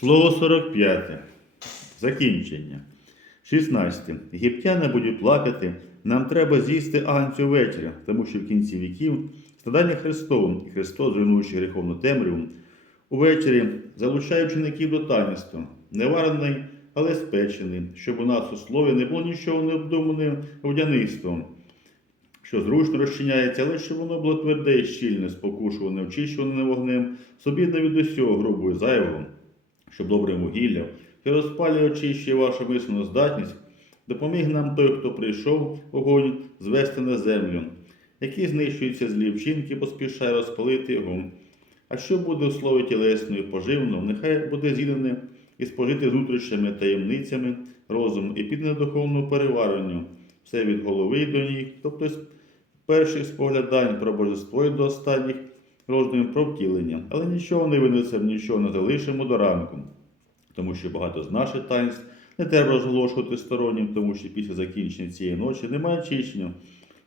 Слово 45. Закінчення. 16. Єгиптяни будуть плакати. Нам треба з'їсти агнцю ввечері, тому що в кінці віків страдання Христовим і Христос, зруйнуючи гріховну темряву, увечері залучає учеників до таїнства, не варений, але спечений, щоб у нас у слові не було нічого необдуманим водянистом, що зручно розчиняється, але щоб воно було тверде і щільне, спокушуване, очищуване вогнем, собідне від усього грубого і зайвого, щоб добрим вугіллям, що розпалює очищує вашу мислену здатність, допоміг нам той, хто прийшов вогонь звести на землю, який знищується злі вчинки, поспішає розпалити його. А що буде у слові тілесною поживно, нехай буде з'їдене і спожити з таємницями розуму і підне духовному переваренню, все від голови до ніг, тобто з перших споглядань про божество і до останніх роздумів про втілення, але нічого не винесемо, нічого не залишимо до ранку, тому що багато з наших таїнств не треба розголошувати стороннім, тому що після закінчення цієї ночі немає очищення,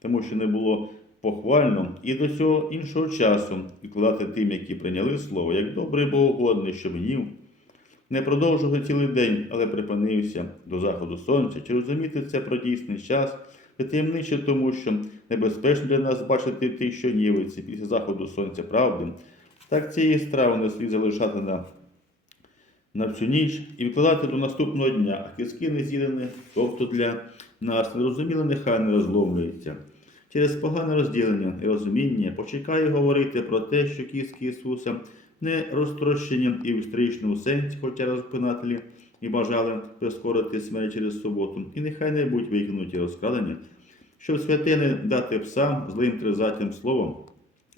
тому що не було похвально і до цього іншого часу відкладати тим, які прийняли слово, як добрий богоугодний, щоб гнів не продовжував цілий день, але припинився до заходу сонця. Чи розуміти це про дійсний час? Це таємниче, тому що небезпечно для нас бачити тих, що гнівиться після заходу сонця правди. Так цієї страви не слід залишати на, на всю ніч і відкладати до наступного дня, а кістки не з'їдені, тобто для нас нерозуміле, нехай не розломлюється. Через погане розділення і розуміння почекає говорити про те, що кістки Ісуса не розтрощені і в історичному сенсі, хоча розпинателі і бажали прискорити смерть через суботу, і нехай не будуть викинуті розкрадені, щоб святе не дати псам злим тризатим словом,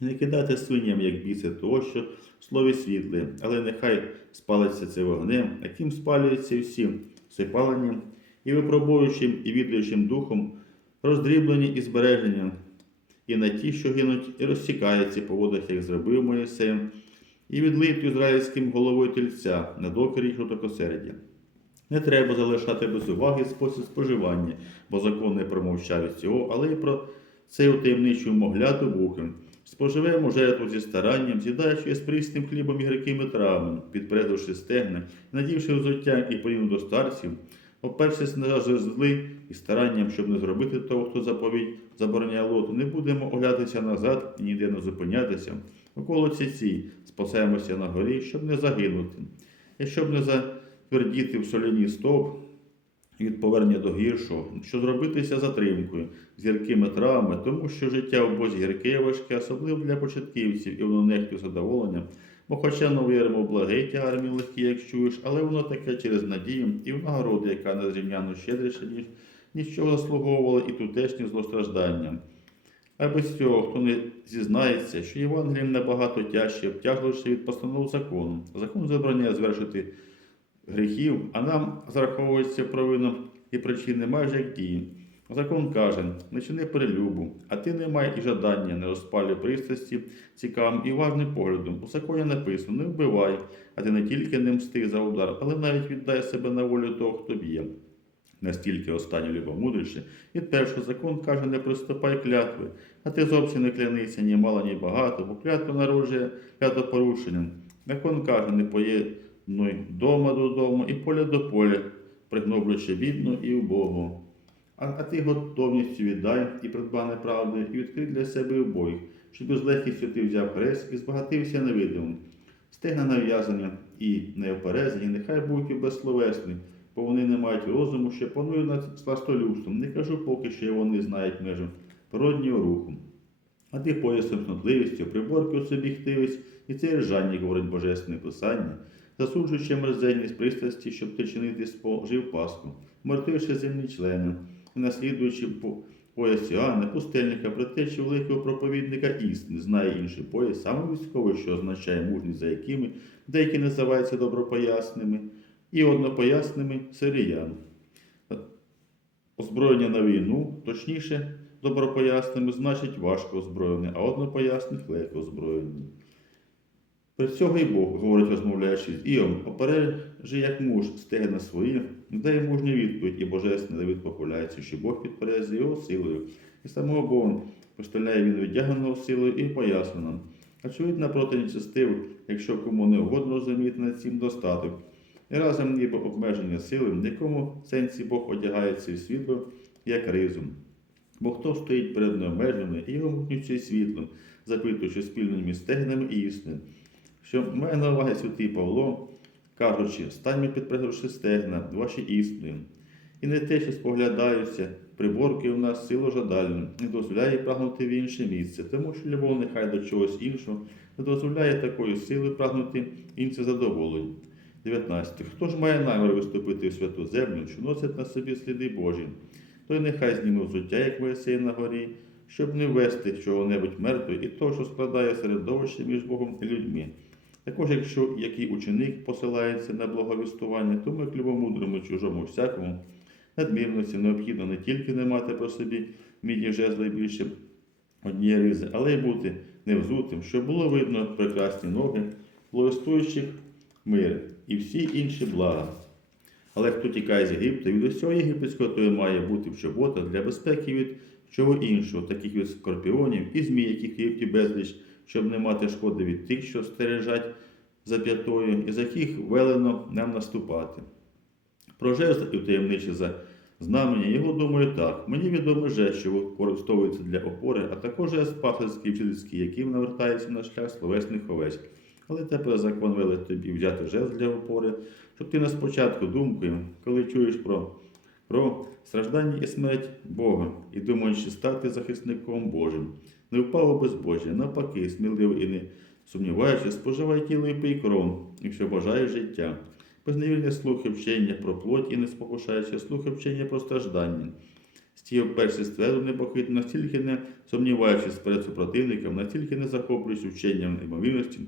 не кидати свиням, як біси того, що в слові світле, але нехай спалиться це вогнем, яким спалюються всі всепаленням і випробуючим і віддаючим духом, роздріблені і збережені, і на ті, що гинуть, і розсікаються по водах, як зробив Моїсей, і відлив ізраїльським головою тільця на докорі їх жовтокосердя. Не треба залишати без уваги спосіб споживання, бо закон не промовчав від цього, але й про цей утаємничу огляду вухи. Споживемо жертву зі старанням, з'їдаючи з прісним хлібом і грикими травами, підпредивши стегна, надівши взуття і порівну до старців, опершись на зли і старанням, щоб не зробити того, хто заповідь забороняє лоту, не будемо оглядатися назад і ніде не зупинятися. Около ці спасаємося на горі, щоб не загинути, і щоб не затвердіти в соляній стовп від повернення до гіршого, що зробитися затримкою з гіркими травами, тому що життя в Бозі гірке і важке, особливо для початківців, і воно нехтує задоволенням. Бо хоча віримо в благий тягар мій легкий, як чуєш, але воно таке через надію і в нагороду, яка незрівняно щедріша, ніж нічого заслуговувала і тутешні злостраждання. А без цього, хто не зізнається, що Євангелієм набагато тяжче, обтяжливіше від постанов закону. Закон забороняє звершити гріхів, а нам зараховується провина і причини майже як дії. Закон каже, не чини перелюбу, а ти не май і жадання, не розпалюй пристрасті цікавим і важним поглядом. У законі написано, не вбивай, а ти не тільки не мсти за удар, але навіть віддай себе на волю того, хто б'є. Настільки останнє любомудріше, і перший закон каже, не приступай клятви, а ти зовсім не клянися ні мало, ні багато, бо клятва народжує клято порушенням. Закон каже, не поєднуй дома додому і поля до поля, пригноблюючи бідну і убогу. А, а ти готовністю віддай і придбане правди, і відкрий для себе обоїх, щоб з легкістю ти взяв хрест і збагатився невидимим. Стегна нав'язані і неоперезані, нехай будуть безсловесні, бо вони не мають розуму, що панує над сластолюбством. Не кажу поки, що вони знають межу природнього руху. А ти поясом снотливістю, приборки у собі хтивість, і це ржання, говорить Божественне Писання, засуджуючи мерзенність пристрасті, щоб ти чинити спожив паску, мертвивши земні члени, і наслідуючи по пояс Іоанна, пустельника, предтечі великого проповідника істини, знає інший пояс, саме військовий, що означає мужність, за якими деякі називаються добропоясними, і однопоясними сиріян. Озброєння на війну, точніше, добропоясними, значить важко озброєний, а однопоясних легко озброєний. При цього й Бог, говорить, розмовляючи з Іом, опережи як муж стегна свої, дає мужню відповідь, і Божественний Давид похваляється, що Бог підперезує його силою, і самого Бога поставляє він віддягненого силою і пояснено. Очевидно, проти нечестив, якщо кому не угодно розуміти над цим достаток, І разом ніби обмеження сили, в якому сенсі Бог одягає це світло як ризу. Бо хто стоїть перед необмеженим і його мутнюче світлом, запитуючи спільними стегнами і істиною, що має на увазі святий Павло, кажучи, станьмо підпригнувши стегна, ваші істини. І не те, що споглядаються, приборки у нас силу жадальну, не дозволяє прагнути в інше місце, тому що любов нехай до чогось іншого, не дозволяє такої сили прагнути інше задоволень. 19. Хто ж має намір виступити в святу землю, що носить на собі сліди Божі? Той нехай зніме взуття, як Моїсей на горі, щоб не ввести чого-небудь мертве і того, що складає середовище між Богом і людьми. Також, якщо який ученик посилається на благовістування, то ми клювомудрому чужому всякому надмірності необхідно не тільки не мати про собі мідні жезли більше однієї ризи, але й бути невзутим, щоб було видно прекрасні ноги, благовістуючих мир і всі інші блага. Але хто тікає з Єгипту, від усього єгипетського, той має бути в чоботах для безпеки від чого іншого, таких від скорпіонів і змій, яких в Єгипті безліч, щоб не мати шкоди від тих, що стережать за п'ятою, і за яких велено нам наступати. Про жезл і за знамення його думаю так. Мені відомо же, що використовується для опори, а також еспахлицький вчительський, яким навертається на шлях словесних овець. Але тепер закон велить тобі взяти жезл для опори, щоб ти не спочатку думкою, коли чуєш про, про страждання і смерть Бога, і думаючи стати захисником Божим, не впав у безбожжя, навпаки, сміливо і не сумніваючись, споживай тіло і пий кров, якщо бажаєш життя. Безневільне слухи вчення про плоть і не спокушаючи слухи вчення про страждання. Стів перший ствердо непохитно, настільки не сумніваючись перед супротивником, настільки не захоплюючись вченням ймовірності,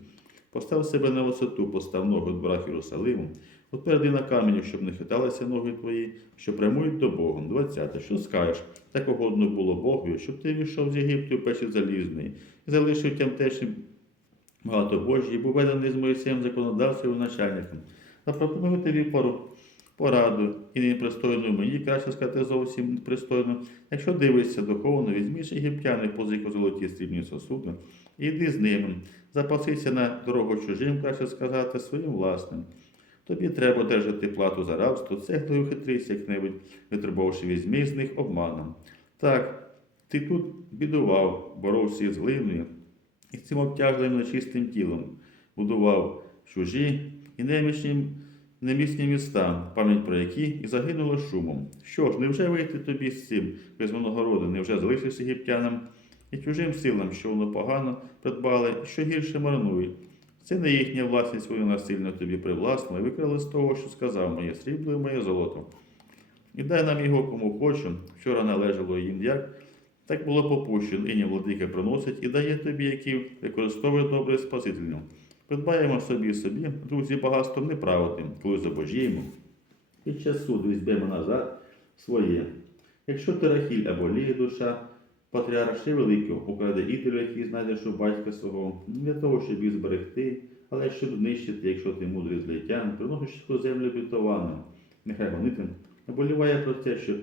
постав себе на висоту, постав ноги від брах Єрусалиму, утверди на камені, щоб не хиталися ноги твої, що прямують до Бога. 20. Що скажеш? Так угодно було Богові, щоб ти війшов з Єгипту в печі залізної, і залишив тямтечним багато Божій, і був ведений з Моїсеєм законодавцем і начальником. Запропоную тобі пору пораду і непристойну мені, краще сказати зовсім непристойно. Якщо дивишся духовно, візьміш єгиптяни позику золоті срібні сосуди, і йди з ними. Запасися на дорогу чужим, краще сказати, своїм власним. Тобі треба держати плату за рабство, цеглою хитрись, як-небудь витребувавши візьми з них обманом. Так, ти тут бідував, боровся із глиною, і з цим обтяглим нечистим тілом, будував чужі і немічні немісні міста, пам'ять про які і загинула шумом. Що ж, невже вийти тобі з цим без винагороди, невже залишишся єгиптянам і чужим силам, що воно погано придбали, що гірше марнує? Це не їхня власність, свою насильно тобі привласна, і викрали з того, що сказав моє срібло і моє золото. І дай нам його кому хочу, вчора належало їм як, так було попущено, і не владика приносить і дає тобі, які використовує добре спасительно. Придбаємо собі собі, друзі, багатством неправдим, коли забожіємо. Під час суду візьмемо назад своє. Якщо ти рахіль або ліє душа, патріарши великого украде ідолю, який знайдеш у батька свого, не для того, щоб їх зберегти, але щоб знищити, якщо ти мудрий злетян, приносиш таку землю бітовану. Нехай гонитин наболіває про те, що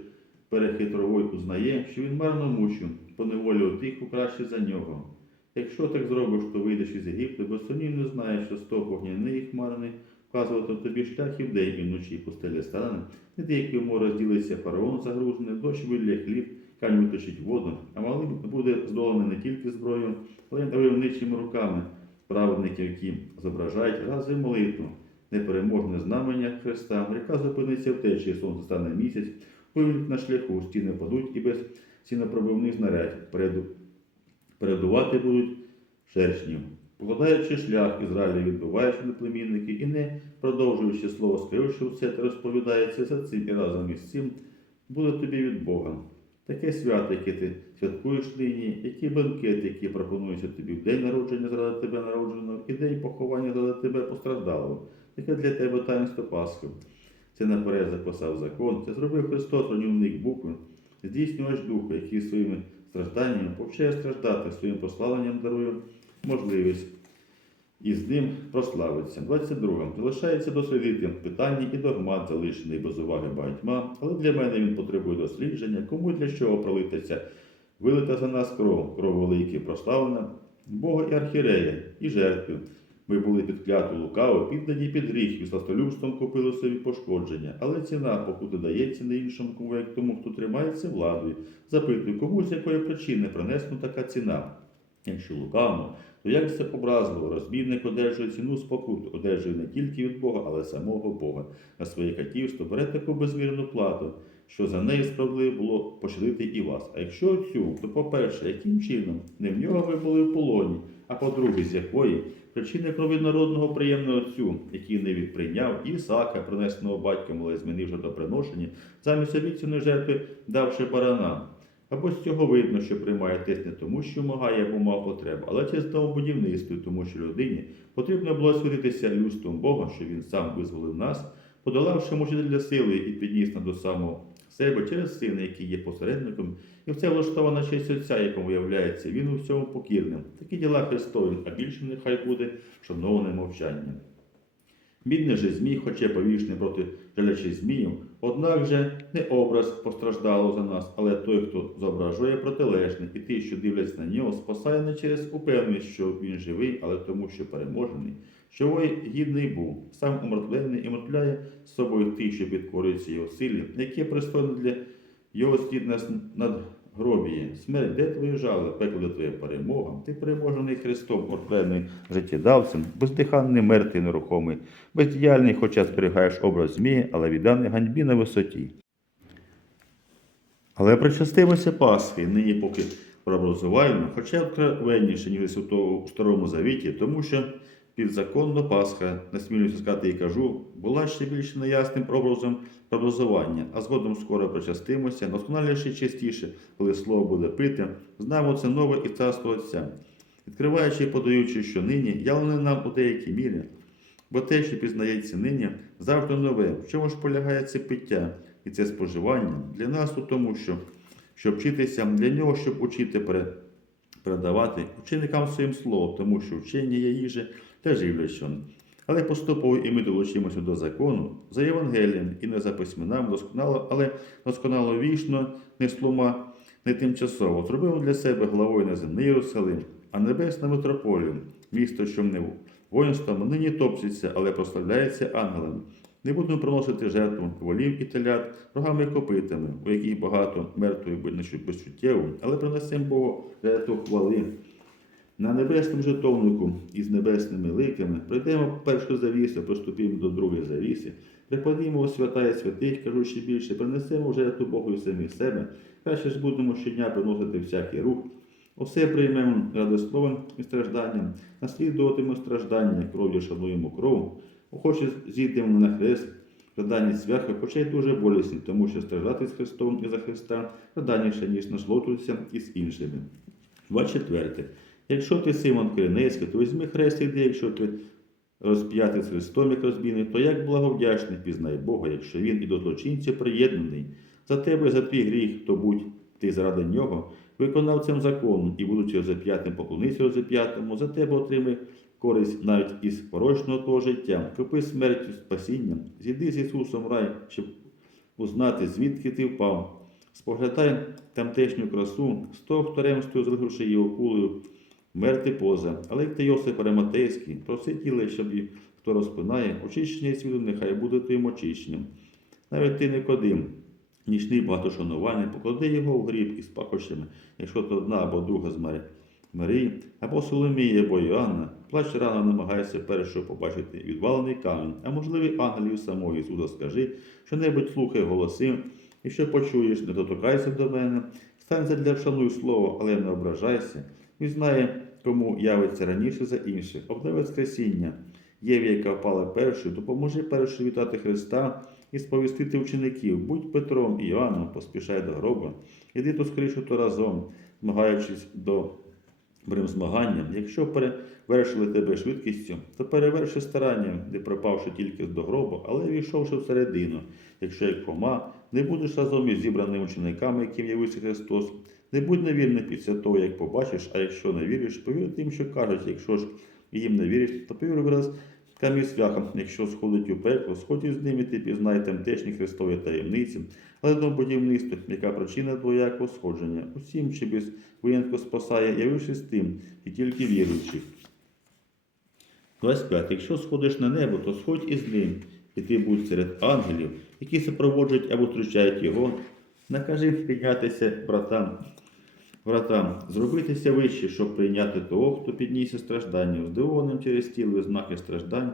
перехитровой узнає, що він марно мучив, поневолював тих, хто за нього. Якщо так зробиш, то вийдеш із Єгипту, бо сумнів не знаєш, що того вогняний і хмарний вказувати тобі шлях і вдень і вночі пустелі стане, і деякі море розділиться фараон загружений, дощ вилє хліб, камінь виточить воду, а малий буде здоланий не тільки зброєю, але й войовничими руками праведників, які зображають разом молитву, непереможне знамення Христа, ріка зупиниться втечі, сонце стане місяць, виведуть на шляху, стіни падуть і без сінопробивних знарядь переду передувати будуть шершнів. Покладаючи шлях Ізраїля, відбуваючи на племінники і не продовжуючи слово, скривши все, те розповідається за цим і разом із цим, буде тобі від Бога. Таке свято, яке ти святкуєш нині, які бенкети, які пропонуються тобі в день народження заради тебе народженого, і день поховання заради тебе постраждалого, таке для тебе таїнство Пасхи. Це наперед записав закон, це зробив Христос, руйнівник букви, здійснювач Духа, який своїми стражданнями повчає страждати, своїм прославленням дарує можливість і з ним прославиться. 22. Залишається дослідити питання і догмат, залишений без уваги багатьма, але для мене він потребує дослідження, кому для чого пролитися. Вилита за нас кров, кров великий, прославлена, Бога і архірея, і жертви, Ми були під клятву лукаво, піддані під гріх, і сластолюбством купили собі пошкодження. Але ціна покути дається не іншому, кому, як тому, хто тримається владою. Запитую, кому з якої причини принесена така ціна? Якщо лукаво, то як це образливо, розбійник одержує ціну спокут, одержує не тільки від Бога, але самого Бога. На своє катівство бере таку безмірну плату, що за неї справедливо було пощадити і вас. А якщо цю, то по-перше, яким чином не в нього ви були в полоні, а по-друге, з якої причини крові народного приємного отцю, який не відприйняв Ісака, принесеного батьком, але змінив жертвоприношення, замість обіцяної жертви давши барана. Або з цього видно, що приймає тест не тому, що вимагає або мав потребу, але через будівництво, тому що людині потрібно було святитися людством Бога, що він сам визволив нас, подолавши мучитель для сили і підніс нас до самого себе через сина, який є посередником, і в це влаштована честь Отця, якому виявляється він у всьому покірним. Такі діла Христові, а більше нехай буде шановне мовчання. Бідний же Змій, хоча повішений проти жалячих зміїв, однак же не образ постраждало за нас, але той, хто зображує протилежне, і ті, що дивляться на нього, спасає не через упевненість, що він живий, але тому, що переможений, що вой гідний був, сам умертвлений і мертвляє з собою тих, що підкорюється його силі, яке пристойне для його слід нас надгробіє. Смерть, де твої жали, пекло твоя перемога, ти переможений Христом, мертвлений життєдавцем, бездиханний, мертвий, нерухомий, бездіяльний, хоча зберігаєш образ змії, але відданий ганьбі на висоті. Але причастимося Пасхи, нині поки прообразувально, хоча откровенніше, ніж у Старому Завіті, тому що підзаконно Пасха, насмілюся сказати і кажу, була ще більш неясним прообразом прообразування, а згодом скоро причастимося, досконаліше і частіше, коли слово буде пити, знаємо це нове і царство Отця, відкриваючи і подаючи, що нині явлене нам у деякій мірі, бо те, що пізнається нині, завжди нове. В чому ж полягає це пиття і це споживання для нас у тому, що щоб вчитися для нього, щоб учити пере- передавати ученикам своїм словом, тому що вчення є їжі та живлячим. Але поступово і ми долучимося до закону за Євангелієм і не за письменами досконало, але досконало вічно, не слума, не тимчасово. Зробимо для себе главою на земний Єрусалим, а небесна митрополію, місто, що не воїнством нині топчеться, але прославляється ангелами. Не будемо приносити жертву волів і телят рогами і копитами, у яких багато мертвої безчуттєво, але принесемо Богу жертву хвали. На небесному жертовнику із небесними ликами прийдемо першу завісу, приступимо до другої завіси, прикладімо у свята і святих, кажу ще більше, принесемо жертву Богу і самі себе, краще ж будемо щодня приносити всякий рух. Усе приймемо радословом і стражданням, наслідуватимемо страждання, кров'ю шануємо кров, охоче зійдемо на хрест, страждання свяха, хоча й дуже болісні, тому що страждати з Христом і за Христа стражданіше, ніж насолоджуватися із іншими. 24. Якщо ти Симон Киринецький, то візьми хрест іди, якщо ти розп'ятий з Христом, як розбійник, то як благовдячний пізнай Бога, якщо він і до злочинця приєднаний. За тебе, за твій гріх, то будь ти заради нього, виконавцем закону, і, будучи розап'ятим, поклонися розап'ятому, за тебе отримай користь навіть із порочного твого життя. Купи смертю спасінням, зійди з Ісусом рай, щоб узнати, звідки ти впав. Споглядай тамтешню красу, того, хто ремствою злигавши її кулею, мерти поза. Але як ти Йосип Ариматейський, проси тіле, щоб і хто розпинає, очищення світу нехай буде твоїм очищенням. Навіть ти не кодим, нічний багатошанувальний, поклади його в гріб із пахощами, якщо то одна або друга з Марі. Марії, або Соломії, або Іоанна, плач рано намагається першого побачити відвалений камінь, а можливо, ангелів самого Ісуса скажи, що небудь слухай голоси, і що почуєш, не доторкайся до мене, станься для вшануй слово, але не ображайся. Він знає, кому явиться раніше за інших. Обнови Воскресіння. Єві, яка впала першою, допоможи першою вітати Христа і сповістити учеників. Будь Петром і Іоанном, поспішай до гроба. Іди то скоріше то разом, змагаючись до брим змаганням. Якщо перевершили тебе швидкістю, то переверши старанням, не пропавши тільки до гробу, але війшовши всередину. Якщо як Фома, не будеш разом із зібраними учениками, яким явився Христос, не будь невірним після того, як побачиш, а якщо не віриш, повір тим, що кажуть, якщо ж їм не віриш, то повір вираз камінь свяхом, якщо сходить у пекло, сходь із ними, ти пізнай тамтешні Христові таємниці, але до будівництва, яка причина двоякого сходження, усім чи без винятку спасає, явившись тим, і тільки віруючих. 25. Якщо сходиш на небо, то сходь із ним, і ти будь серед ангелів, які супроводжують або зустрічають його. Накажи піднятися братам, братам, зробитися вище, щоб прийняти того, хто піднісся стражданням, здивованим через тіло знаки страждань,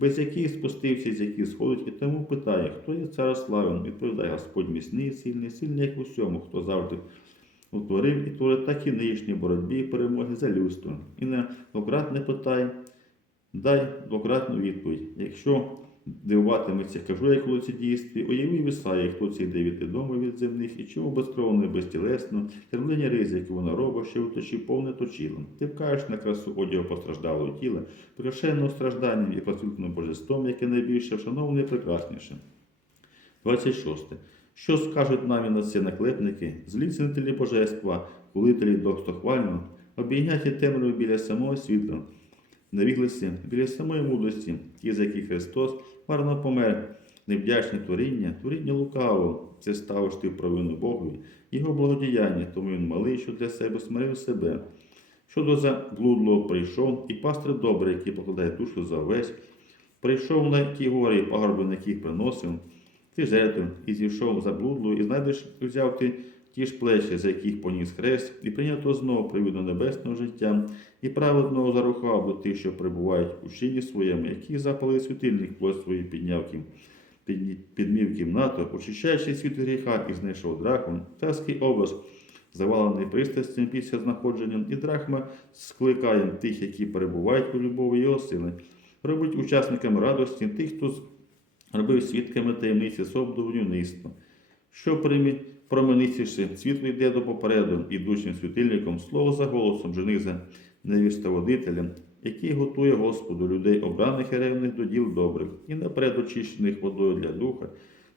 без яких спустився, з яких сходить, і тому питає, хто є цар славен? Відповідає Господь міцний, сильний, сильний, як у всьому, хто завжди утворив і творить так і нинішній боротьбі і перемоги за людство. І не двократне питай, дай двократну відповідь. Якщо дивуватиметься, кажу, як у лицедійстві, уявив Ісаї, хто цей йде від дому від земних, і чому безкровно і безтілесно, терплення ризики вона робить, що уточі повне точилом. Ти вкажеш на красу одягу постраждалого тіла, прикрашеного стражданням і посвітленим божеством, яке найбільше вшановане і прекрасніше. 26. Що скажуть нам на це наклепники, зліцінителі божества, кулителі достохвально, обійняті темрою біля самого світла, навіглися біля самої мудрості, ті, за які Христос марно помер, невдячне творіння, творіння лукаво, це ставиш ти провину Богові, його благодіяння, тому він малий, що для себе смирив себе. Щодо заблудлого прийшов, і пастир добрий, який покладає душу за овець, прийшов на ті гори, пагорби, на яких приносив, ти жертву, і зійшов заблудлу, і знайдеш, взяв ти ті ж плечі, за яких поніс хрест, і прийнято знову привіду небесного життя, і праведного зарухав до тих, що перебувають у щині своєму, які запали світильник плоть свої підняв кім, під- підмів кімнату, очищаючи світ гріха і знайшов драхму, царський образ, завалений пристрастям після знаходження, і драхма скликає тих, які перебувають у любові його сили, робить учасниками радості тих, хто робив свідками таємниці собдовнюництва. Що примі променистіше, світло йде до попереду, ідучим світильником, слово за голосом жени за невістоводителем, який готує Господу людей, обраних і ревних до діл добрих, і наперед очищених водою для духа,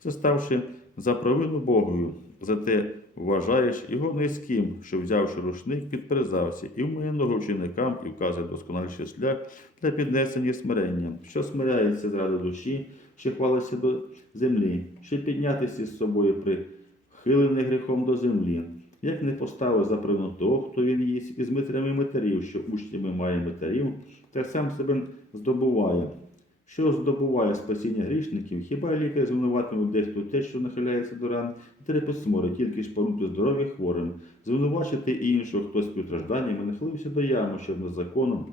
заставши за провину Богою, зате вважаєш його низьким, що взявши рушник, підперезався, і вмиє ногу вченикам, і вказує досконаліший шлях для піднесення смирення, що смиряється зради душі, що хвалиться до землі, що піднятися з собою прихилений гріхом до землі, як не поставив за того, хто він їсть, із митрями матерів, що учнями має матерів, так сам себе здобуває. Що здобуває спасіння грішників, хіба лікар звинуватиме дехто те, що нахиляється до ран, терпить смори, тільки ж порути здоров'я хворим, звинувачити і іншого, хто співстражданнями нахилився до ями, щоб незаконом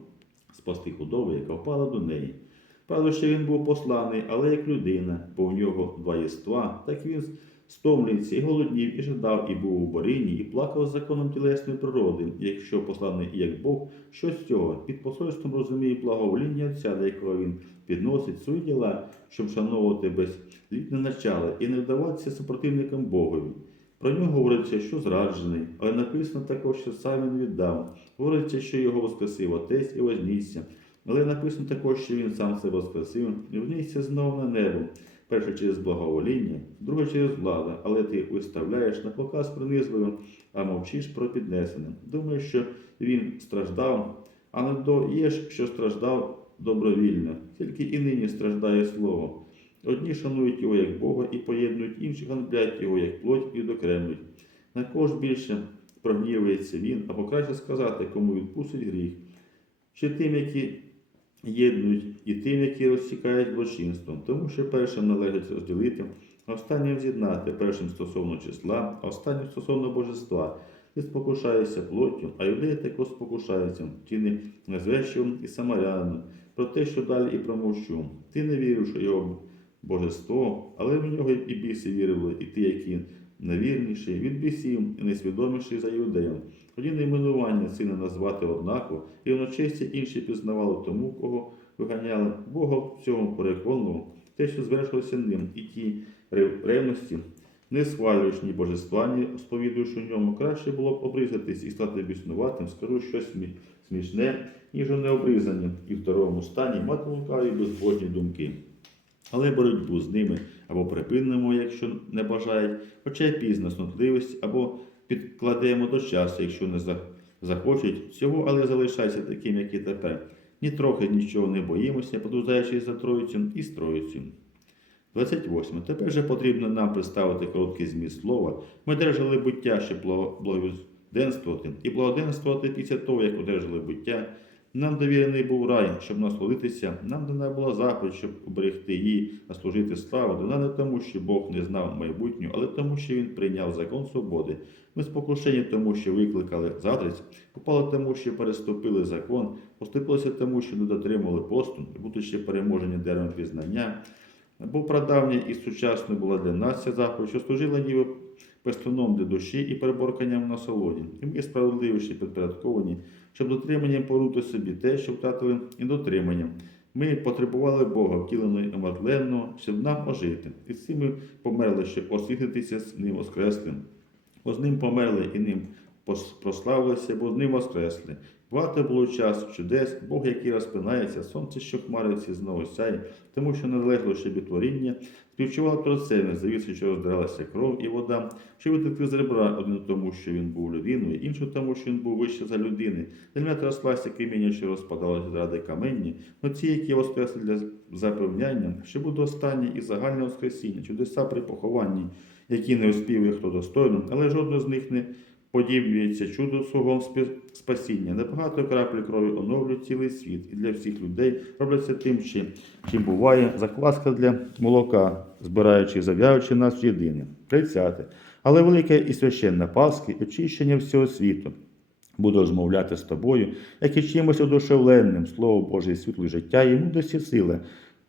спасти худобу, яка впала до неї. Правда, що він був посланий, але як людина, бо в нього два єства, так він стомлюється і голоднів, і жадав, і був у борині, і плакав законом тілесної природи. Якщо посланий як Бог, що з цього? Під посольством розуміє благовоління Отця, до якого він підносить свої діла, щоб шановувати безлітне начало і не вдаватися супротивникам Богові. Про нього говориться, що зраджений, але написано також, що сам він віддав. Говориться, що його воскресив отець і вознісся. Але написано також, що він сам себе воскресив і внісся знову на небо. Перше через благовоління, друге через владу, але ти виставляєш на показ принизливим, а мовчиш про піднесене. Думаєш, що він страждав, а не доєш, що страждав добровільно, тільки і нині страждає слово. Одні шанують його як Бога і поєднують, інші ганблять його як плоть і докремлюють. На кого ж більше прогнівається він, або краще сказати, кому відпустить гріх, чи тим, які єднують, і тим, які розсікають злочинством, тому що першим належить розділити, останнім з'єднати, першим стосовно числа, останнім стосовно божества. Ти спокушаєшся плоттю, а юдеї також спокушаються, ті не незвещим і самарянином, про те, що далі і промовчу. Ти не вірив, що його божество, але в нього і біси вірили, і ті, які невірніші, від бісів і несвідоміші за юдею. Тоді найменування сина назвати однаково, і вночисті інші пізнавали тому, кого виганяли. Бога в цьому переконував, те, що звершилося ним, і ті ревності, не схвалюєш ні божества, ні сповідуєш у ньому. Краще було б обризатись і стати біснуватим, скажу щось смішне, ніж у необризанні і в здоровому стані мати лукаві безбожні думки. Але боротьбу з ними або припинимо, якщо не бажають, хоча й пізно снотливість, або підкладемо до часу, якщо не захочуть цього, але залишайся таким, як і тепер. Ні трохи нічого не боїмося, подужаючись за Троїцю і з Троїцю. 28. Тепер же потрібно нам представити короткий зміст слова. Ми держали буття, щоб благоденствувати, і благоденствувати після того, як одержали буття, Нам довірений був рай, щоб насолитися, нам дана була заповідь, щоб уберегти її, а служити славу, дана не тому, що Бог не знав майбутнього, але тому, що Він прийняв закон свободи. Ми спокушені тому, що викликали задрість, попали тому, що переступили закон, поступилися тому, що не дотримували посту, будучи переможені деревом пізнання. Бо прадавня і сучасна була для нас ця заповідь, що служила ніби пестуном для душі і переборканням на насолоді. І ми справедливіші підпорядковані, щоб дотриманням порути собі те, що втратили, і дотриманням. Ми потребували Бога, втіленого і омертвленого, щоб нам ожити. І всі ми померли, щоб освітитися з ним воскреслим. Бо з ним померли і ним прославилися, бо з ним воскресли. Багато було часу, чудес, Бог, який розпинається, сонце, що хмариться, знову сяє, тому що належало ще творіння, співчувало про це, не завіси, що роздиралася кров і вода, що витекли з ребра один тому, що він був людиною, інший тому, що він був вище за людини. Земля траслася каміння, що розпадалося заради камення, но ті, які воскресли для запевняння, що буде останнє і загальне воскресіння, чудеса при похованні, які не успів хто достойно, але жодного з них не подібнюється чудо свого спасіння. Небагато крапель крові оновлюють цілий світ, і для всіх людей робляться тим, чи- чим буває закваска для молока, збираючи і зав'яючи нас в єдине. 30. Але велике і священне Пасхи, очищення всього світу. Буду розмовляти з тобою, як і чимось одушевленним, слово Боже, і світло життя і мудрості сили.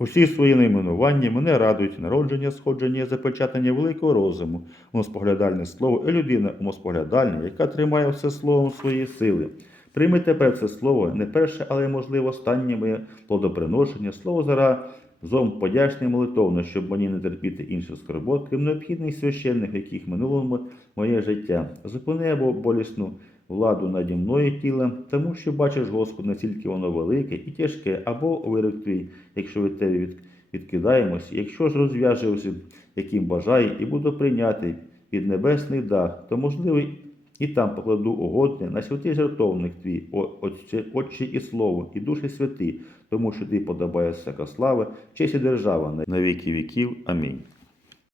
Усі свої найменування мене радують народження, сходження, запечатання великого розуму, умоспоглядальне слово і людина умоспоглядальна, яка тримає все словом своєї сили. Прийми тепер це слово, не перше, але можливо останнє моє плодоприношення, слово зара зом подячне молитовно, щоб мені не терпіти інших скорбот, крім необхідних священних, яких минуло моє життя. Зупини або болісну владу наді мною тілом, тому що бачиш, Господь, наскільки воно велике і тяжке, або вирок твій, якщо від тебе відкидаємось, якщо ж розв'яжемося, яким бажає, і буду прийняти від небесний дар, то можливо і там покладу угодне на святий жертовник твій, Отче, Отче і Слово, і Душі святі, тому що ти подобає всяка слава, честь і держава на віки віків. Амінь.